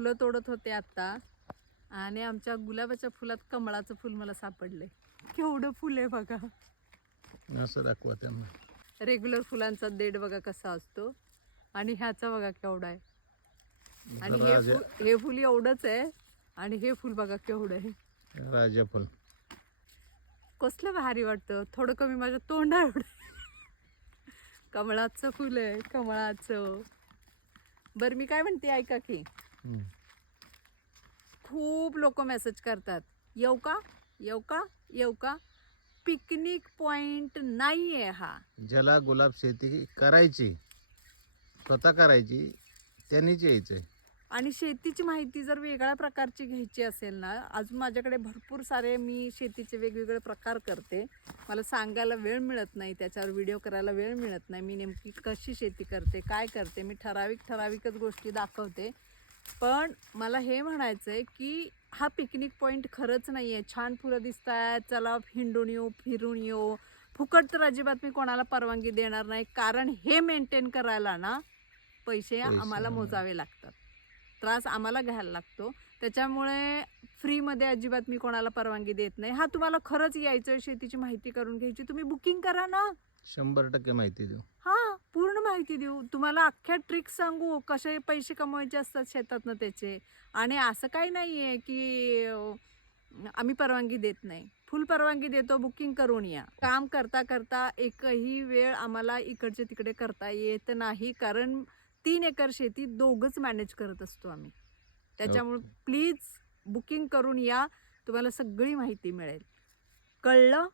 फुलं तोडत होते आता आणि आमच्या गुलाबाच्या फुलात कमळाचं फुल मला सापडले. केवढं फुल आहे बघा. असं दाखवा त्यांना. रेग्युलर फुलांचा देठ बघा कसा असतो आणि ह्याचा बघा केवढा आहे. आणि हे फुल एवढंच आहे आणि हे फुल बघा केवढं आहे. राजा फुल कसलं भारी वाटतं. थोडं कमी माझ्या तोंडा एवढं. कमळाचं फुल आहे, कमळाचं. बरं मी काय म्हणते ऐका की, खूप लोक मेसेज करतात, येऊ का येऊ का येऊ का. पिकनिक पॉइंट नाहीये हा. ज्याला गुलाब शेती करायची, स्वतः करायची, त्यांनीच यायचंय. आणि शेतीची माहिती जर वेगळ्या प्रकारची घ्यायची असेल ना, अजून माझ्याकडे भरपूर सारे मी शेतीचे वेगवेगळे प्रकार करते. मला सांगायला वेळ मिळत नाही, त्याच्यावर व्हिडिओ करायला वेळ मिळत नाही. मी नेमकी कशी शेती करते, काय करते, मी ठराविकच गोष्टी दाखवते. पण मला हे म्हणायचं आहे की हा पिकनिक पॉईंट खरंच नाही आहे. छान फुलं दिसत आहेत, चला हिंडून येऊ, फिरून येऊ. फुकट तर अजिबात मी कोणाला परवानगी देणार नाही, कारण हे मेंटेन करायला ना पैसे आम्हाला मोजावे लागतात, त्रास आम्हाला घ्यायला लागतो. त्याच्यामुळे फ्रीमध्ये अजिबात मी कोणाला परवानगी देत नाही. हा तुम्हाला खरंच यायचं, शेतीची माहिती करून घ्यायची, तुम्ही बुकिंग करा ना. 100% माहिती देऊ. हां, पूर्ण माहिती देऊ तुम्हाला. अख्ख्या ट्रिक्स सांगू, कसे पैसे कमवायचे असतात शेतातनं त्याचे. आणि असं काही नाही आहे की आम्ही परवानगी देत नाही. फुल परवानगी देतो, बुकिंग करून या. काम करता करता एकही वेळ आम्हाला इकडचे तिकडे करता येत नाही, कारण 3 एकर शेती दोघंच मॅनेज करत असतो आम्ही. त्याच्यामुळे प्लीज बुकिंग करून या, तुम्हाला सगळी माहिती मिळेल. कळलं?